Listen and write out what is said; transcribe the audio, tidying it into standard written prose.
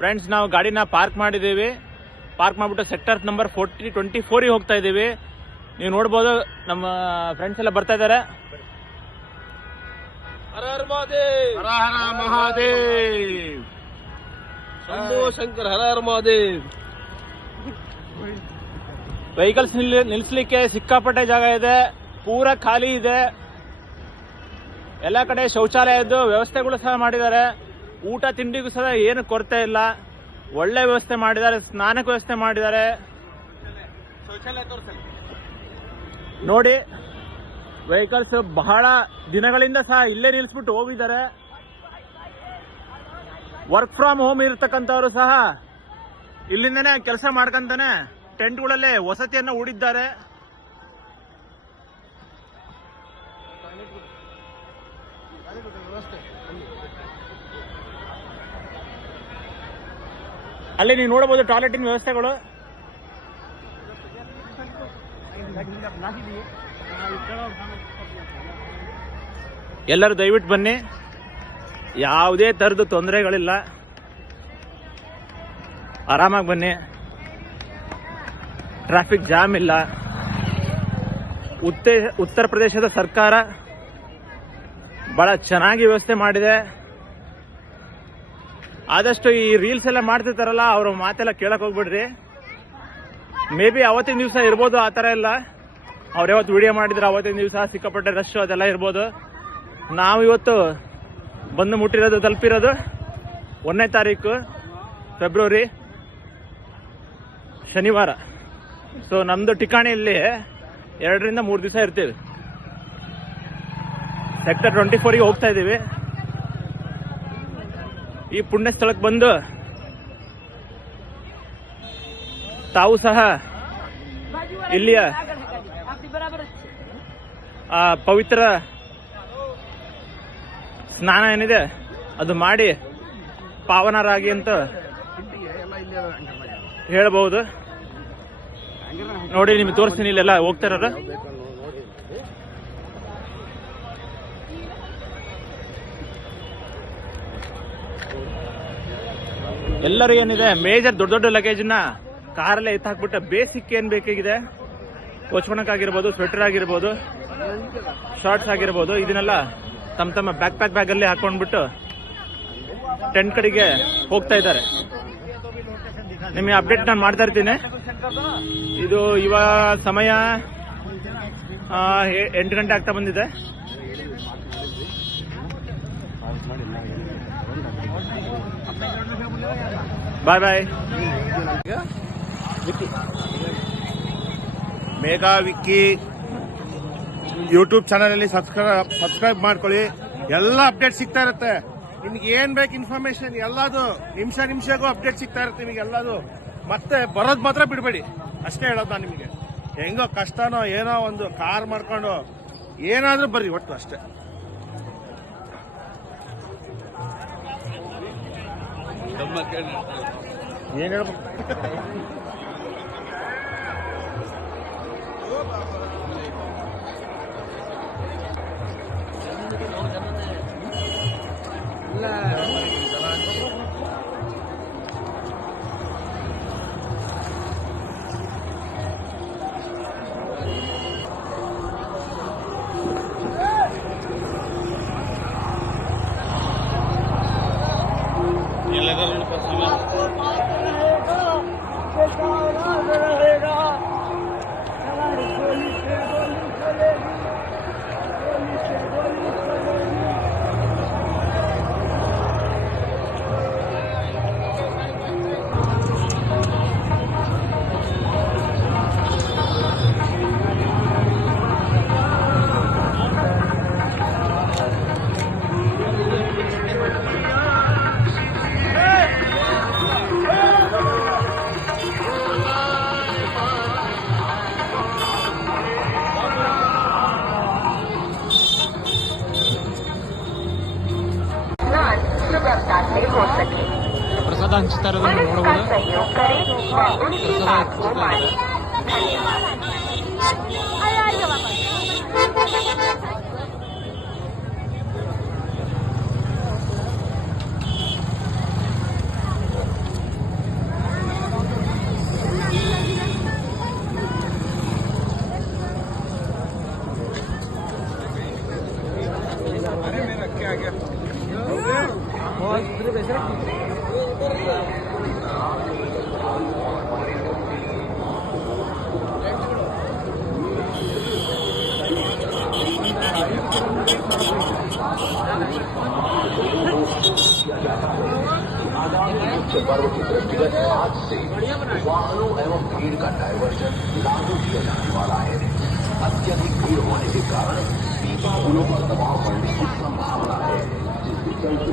Friends, ನಾವು ಗಾಡಿನ park ಮಾಡಿದ್ದೀವಿ. ಪಾರ್ಕ್ ಮಾಡಿಬಿಟ್ಟು ಸೆಕ್ಟರ್ ನಂಬರ್ 24ಗೆ ಹೋಗ್ತಾ ಇದ್ದೀವಿ. ನೀವು ನೋಡ್ಬೋದು, ನಮ್ಮ ಫ್ರೆಂಡ್ಸ್ ಎಲ್ಲ ಬರ್ತಾ ಇದ್ದಾರೆ. ಹರ ಹರ ಮಹಾದೇವ್, ಹರ ಹರ ಮಹಾದೇವ್, ಶಂಭೋ ಶಂಕರ್, ಹರ ಹರ ಮಹಾದೇವ್. ವೆಹಿಕಲ್ಸ್ ನಿಲ್ಲಿಸಲಿಕ್ಕೆ ಸಿಕ್ಕಾಪಟ್ಟೆ ಜಾಗ ಇದೆ, ಪೂರಾ ಖಾಲಿ ಇದೆ. ಎಲ್ಲ ಕಡೆ ಶೌಚಾಲಯದ್ದು ವ್ಯವಸ್ಥೆಗಳು ಸಹ ಮಾಡಿದ್ದಾರೆ. ಊಟ ತಿಂಡಿಗೂ ಸಹ ಏನು ಕೊರತೆ ಇಲ್ಲ, ಒಳ್ಳೆ ವ್ಯವಸ್ಥೆ ಮಾಡಿದ್ದಾರೆ. ಸ್ನಾನಕ್ಕೆ ವ್ಯವಸ್ಥೆ ಮಾಡಿದ್ದಾರೆ. ನೋಡಿ, ವೆಹಿಕಲ್ಸ್ ಬಹಳ ದಿನಗಳಿಂದ ಸಹ ಇಲ್ಲೇ ನಿಲ್ಲಿಸ್ಬಿಟ್ಟು ಹೋಗಿದ್ದಾರೆ. ವರ್ಕ್ ಫ್ರಮ್ ಹೋಮ್ ಇರತಕ್ಕಂಥವ್ರು ಸಹ ಇಲ್ಲಿಂದನೇ ಕೆಲಸ ಮಾಡ್ಕೊಂತಾನೆ ಟೆಂಟ್ಗಳಲ್ಲೇ ವಸತಿಯನ್ನು ಹೂಡಿದ್ದಾರೆ. ಅಲ್ಲಿ ನೀವು ನೋಡಬಹುದು ಟಾಯ್ಲೆಟಿನ ವ್ಯವಸ್ಥೆಗಳು. ಎಲ್ಲರೂ ದಯವಿಟ್ಟು ಬನ್ನಿ, ಯಾವುದೇ ತರದ ತೊಂದರೆಗಳಿಲ್ಲ, ಆರಾಮಾಗಿ ಬನ್ನಿ. ಟ್ರಾಫಿಕ್ ಜಾಮ್ ಇಲ್ಲ. ಉತ್ತರ ಪ್ರದೇಶದ ಸರ್ಕಾರ ಬಹಳ ಚೆನ್ನಾಗಿ ವ್ಯವಸ್ಥೆ ಮಾಡಿದೆ. ಆದಷ್ಟು ಈ ರೀಲ್ಸ್ ಎಲ್ಲ ಮಾಡ್ತಿರ್ತಾರಲ್ಲ, ಅವ್ರ ಮಾತೆಲ್ಲ ಕೇಳಕ್ ಹೋಗ್ಬಿಡ್ರಿ. ಮೇ ಬಿ ಅವತ್ತಿನ ದಿವಸ ಇರ್ಬೋದು, ಆ ಥರ ಎಲ್ಲ. ಅವ್ರು ಯಾವತ್ತು ವಿಡಿಯೋ ಮಾಡಿದ್ರೆ ಅವತ್ತಿನ ದಿವಸ ಸಿಕ್ಕಾಪಟ್ಟೆ ರಶ್ ಅದೆಲ್ಲ ಇರ್ಬೋದು. ನಾವು ಇವತ್ತು ಬಂದು ಮುಟ್ಟಿರೋದು, ತಲುಪಿರೋದು 1ನೇ ತಾರೀಕು ಫೆಬ್ರವರಿ, ಶನಿವಾರ. ಸೊ ನಮ್ದು ಠಿಕಾಣಿ ಇಲ್ಲಿ 2 ರಿಂದ 3 ದಿವಸ ಇರ್ತೀವಿ. ಸೆಕ್ಟರ್ 24ಗೆ ಹೋಗ್ತಾ ಇದ್ದೀವಿ. ಈ ಪುಣ್ಯ ಸ್ಥಳಕ್ಕೆ ಬಂದು ತಾವು ಸಹ ಇಲ್ಲಿಯ ಪವಿತ್ರ ಸ್ನಾನ ಏನಿದೆ ಅದು ಮಾಡಿ ಪಾವನರಾಗಿ ಅಂತ ಹೇಳಬಹುದು. ನೋಡಿ, ನಿಮ್ಗೆ ತೋರಿಸ್ತೀನಿ ಇಲ್ಲೆಲ್ಲ ಹೋಗ್ತಾ ಇರೋದು. ಎಲ್ಲರೂ ಏನಿದೆ ಮೇಜರ್ ದೊಡ್ಡ ದೊಡ್ಡ ಲಗೇಜ್ನ ಕಾರಲ್ಲೇ ಎತ್ತಾಕ್ಬಿಟ್ಟು ಬೇಸಿಕ್ ಏನ್ ಬೇಕಾಗಿದೆ, ಕೊಚ್ಕೊಳಕ್ಕಾಗಿರ್ಬೋದು, ಸ್ವೆಟರ್ ಆಗಿರ್ಬೋದು, ಶಾರ್ಟ್ಸ್ ಆಗಿರ್ಬೋದು, ಇದನ್ನೆಲ್ಲ ತಮ್ಮ ತಮ್ಮ ಬ್ಯಾಗ್ ಅಲ್ಲಿ ಹಾಕೊಂಡ್ಬಿಟ್ಟು ಟೆಂಟ್ ಕಡೆಗೆ ಹೋಗ್ತಾ ಇದ್ದಾರೆ. ನಿಮಗೆ ಅಪ್ಡೇಟ್ ನಾನು ಮಾಡ್ತಾ ಇರ್ತೀನಿ. ಇದು ಇವಾಗ ಸಮಯ 8 ಗಂಟೆ ಆಗ್ತಾ ಬಂದಿದೆ. ಬಾಯ್ ಬಾಯ್. ಮೇಘಾ ವಿಕ್ಕಿ ಯೂಟ್ಯೂಬ್ ಚಾನಲ್ ಅಲ್ಲಿ ಸಬ್ಸ್ಕ್ರೈಬ್ ಮಾಡ್ಕೊಳ್ಳಿ. ಎಲ್ಲ ಅಪ್ಡೇಟ್ ಸಿಗ್ತಾ ಇರುತ್ತೆ. ನಿಮ್ಗೆ ಏನ್ ಬೇಕು ಇನ್ಫಾರ್ಮೇಶನ್ ಎಲ್ಲದು ನಿಮಿಷಗೂ ಅಪ್ಡೇಟ್ ಸಿಗ್ತಾ ಇರುತ್ತೆ ನಿಮಗೆ ಎಲ್ಲದು. ಮತ್ತೆ ಬರೋದು ಮಾತ್ರ ಬಿಡಬೇಡಿ, ಅಷ್ಟೇ ಹೇಳೋದು ನಾನು ನಿಮಗೆ. ಹೆಂಗೋ ಕಷ್ಟನೋ ಏನೋ ಒಂದು ಕಾರ್ ಮಾಡ್ಕೊಂಡು ಏನಾದ್ರೂ ಬರ್ರಿ, ಒಟ್ಟು ಅಷ್ಟೇ. ಏನ್ ಹೇಳ್ಬೇಕು? ಪ್ರಸಾದ ಹಂಚ್ತಾ ಇರೋದನ್ನು ನೋಡಬಹುದು. ಪ್ರಸಾದ ಹಂಚ್ತಾ ಇದೆ. मुख्य पर्व के दृष्टिगत आज से वाहनों एवं भीड़ का डायवर्जन लागू किया जाने वाला है। अत्यधिक भीड़ होने के कारण बीमा पुलों पर दबाव पड़ने की संभावना है, जिसके चलते